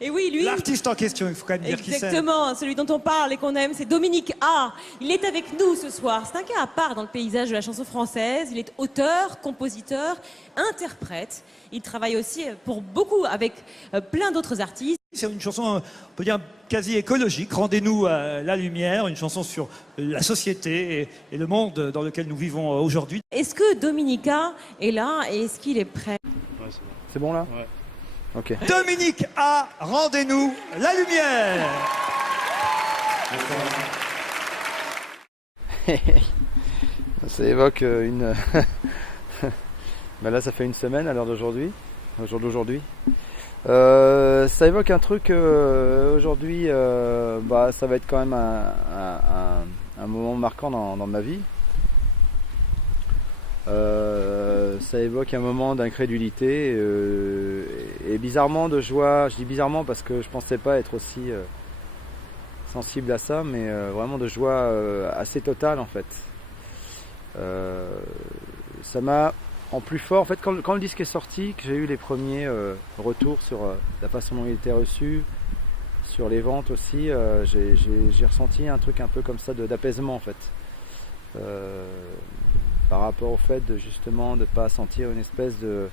Et oui, lui... L'artiste en question, il faut quand même dire qui c'est. Exactement, celui dont on parle et qu'on aime, c'est Dominique A. Il est avec nous ce soir. C'est un cas à part dans le paysage de la chanson française. Il est auteur, compositeur, interprète. Il travaille aussi pour beaucoup avec plein d'autres artistes. C'est une chanson, on peut dire, quasi écologique. Rendez-nous à la lumière, une chanson sur la société et le monde dans lequel nous vivons aujourd'hui. Est-ce que Dominique A est là et est-ce qu'il est prêt? Ouais, c'est bon. C'est bon là? Ouais. Ok. Dominique A, rendez-nous la lumière. Ça évoque une... Ben là ça fait une semaine à l'heure d'aujourd'hui, au jour d'aujourd'hui. Ça évoque un truc aujourd'hui, bah, ça va être quand même un moment marquant dans ma vie. Ça évoque un moment d'incrédulité et bizarrement de joie. Je dis bizarrement parce que je pensais pas être aussi sensible à ça, mais vraiment de joie assez totale en fait. Ça m'a en plus fort en fait quand le disque est sorti, que j'ai eu les premiers retours sur la façon dont il était reçu, sur les ventes aussi, j'ai ressenti un truc un peu comme ça d'apaisement en fait. Par rapport au fait de justement de pas sentir une espèce de,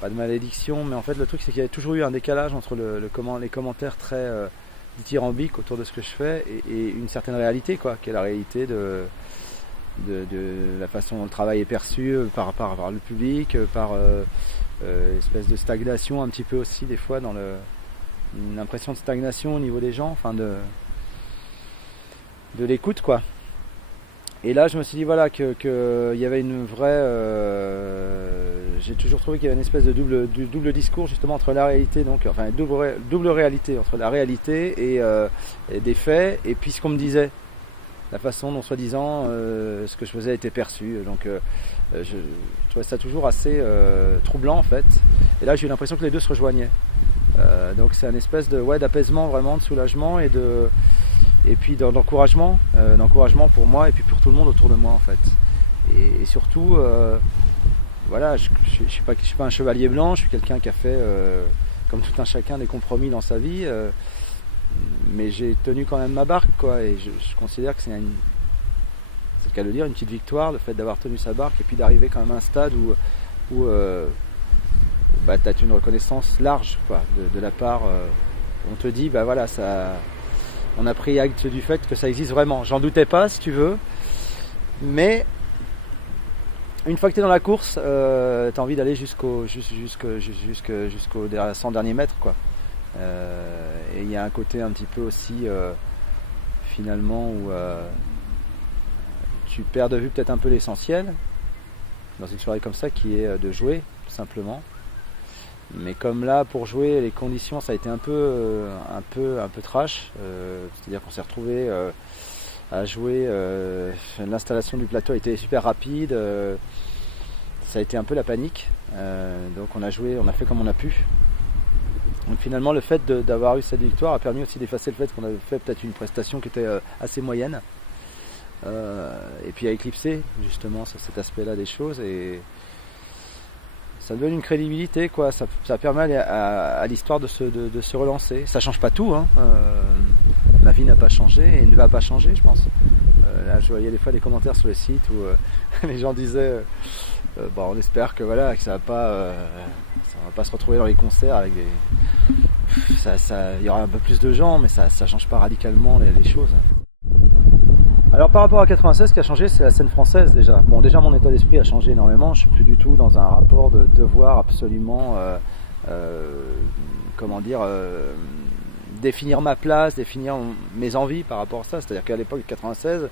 pas de malédiction, mais en fait le truc c'est qu'il y a toujours eu un décalage entre les commentaires très dithyrambiques autour de ce que je fais et une certaine réalité quoi, qui est la réalité de la façon dont le travail est perçu par le public, par espèce de stagnation un petit peu aussi des fois dans une impression de stagnation au niveau des gens, enfin de l'écoute quoi. Et là, je me suis dit voilà qu'il y avait une vraie. J'ai toujours trouvé qu'il y avait une espèce de double discours justement entre la réalité, donc enfin double réalité entre la réalité et des faits, et puis ce qu'on me disait, la façon dont soi-disant ce que je faisais était perçu. Donc je trouvais ça toujours assez troublant en fait. Et là, j'ai eu l'impression que les deux se rejoignaient. Donc c'est une espèce de d'apaisement vraiment, de soulagement et puis d'encouragement pour moi et puis pour tout le monde autour de moi en fait. Et surtout, voilà, je suis pas un chevalier blanc, je suis quelqu'un qui a fait, comme tout un chacun, des compromis dans sa vie, mais j'ai tenu quand même ma barque quoi, et je considère que c'est le cas de le dire, une petite victoire, le fait d'avoir tenu sa barque et puis d'arriver quand même à un stade où bah, tu as une reconnaissance large quoi, de la part, on te dit bah voilà ça. On a pris acte du fait que ça existe vraiment. J'en doutais pas, si tu veux. Mais une fois que tu es dans la course, tu as envie d'aller jusqu'au 100 derniers mètres. Quoi. Et il y a un côté un petit peu aussi, finalement, où tu perds de vue peut-être un peu l'essentiel, dans une soirée comme ça, qui est de jouer, tout simplement. Mais comme là, pour jouer, les conditions, ça a été un peu trash. C'est-à-dire qu'on s'est retrouvé à jouer. L'installation du plateau a été super rapide. Ça a été un peu la panique. Donc on a fait comme on a pu. Donc finalement, le fait d'avoir eu cette victoire a permis aussi d'effacer le fait qu'on avait fait peut-être une prestation qui était assez moyenne. Et puis à éclipser justement sur cet aspect-là des choses. Et ça donne une crédibilité, quoi. Ça permet à l'histoire de se relancer. Ça change pas tout, hein. Ma vie n'a pas changé et ne va pas changer, je pense. Là, je voyais des fois des commentaires sur le site où les gens disaient bon, on espère que voilà que ça va pas se retrouver dans les concerts avec il y aura un peu plus de gens, mais ça change pas radicalement les choses. Alors par rapport à 96, ce qui a changé, c'est la scène française déjà. Bon, déjà mon état d'esprit a changé énormément. Je suis plus du tout dans un rapport de devoir absolument, définir ma place, définir mes envies par rapport à ça. C'est-à-dire qu'à l'époque de 96,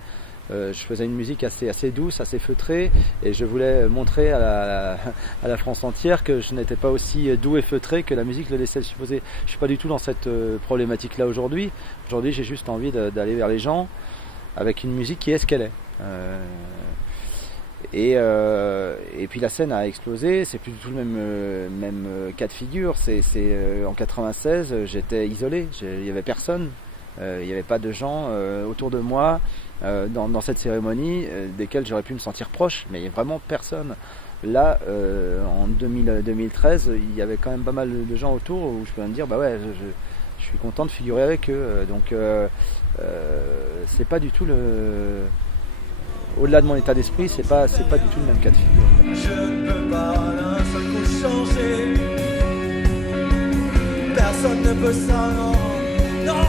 je faisais une musique assez douce, assez feutrée, et je voulais montrer à la France entière que je n'étais pas aussi doux et feutré que la musique le laissait le supposer. Je suis pas du tout dans cette problématique-là aujourd'hui. Aujourd'hui, j'ai juste envie d'aller vers les gens avec une musique qui est ce qu'elle est. Et puis la scène a explosé, c'est plus du tout le même cas de figure. En 96, j'étais isolé, il n'y avait personne, il n'y avait pas de gens autour de moi dans cette cérémonie desquels j'aurais pu me sentir proche, mais il n'y a vraiment personne. Là, en 2013, il y avait quand même pas mal de gens autour où je peux me dire, bah ouais, je suis content de figurer avec eux. Donc, c'est pas du tout au-delà de mon état d'esprit, c'est pas du tout le même cas de figure. Je ne peux pas d'un seul coup changer. Personne ne peut ça, non, non.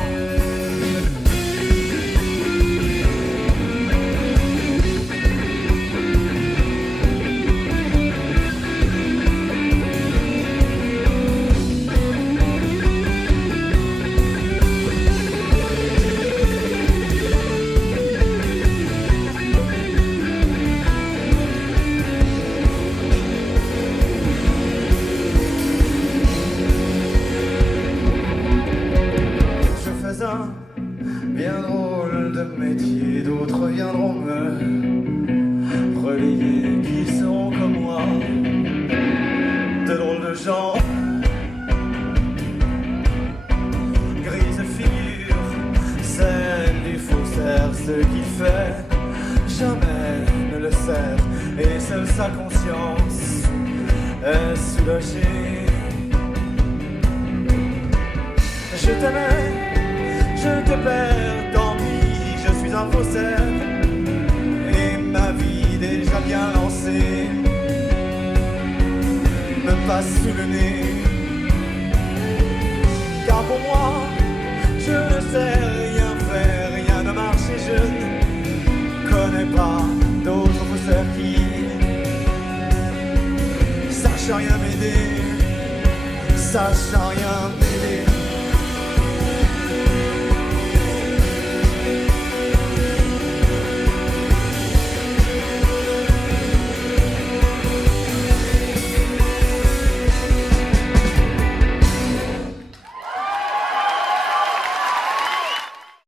Bien drôle de métier, d'autres viendront me relayer, qui seront comme moi, de drôles de gens, grise figure, celle du faussaire, ce qui fait jamais ne le sert, et seule sa conscience est soulagée. Je t'aimais, je te perds, tant pis, je suis un faussaire, et ma vie déjà bien lancée me passe sous le nez. Car pour moi, je ne sais rien faire, rien ne marche et je ne connais pas d'autres faussaires qui sachent rien m'aider, sachent rien m'aider.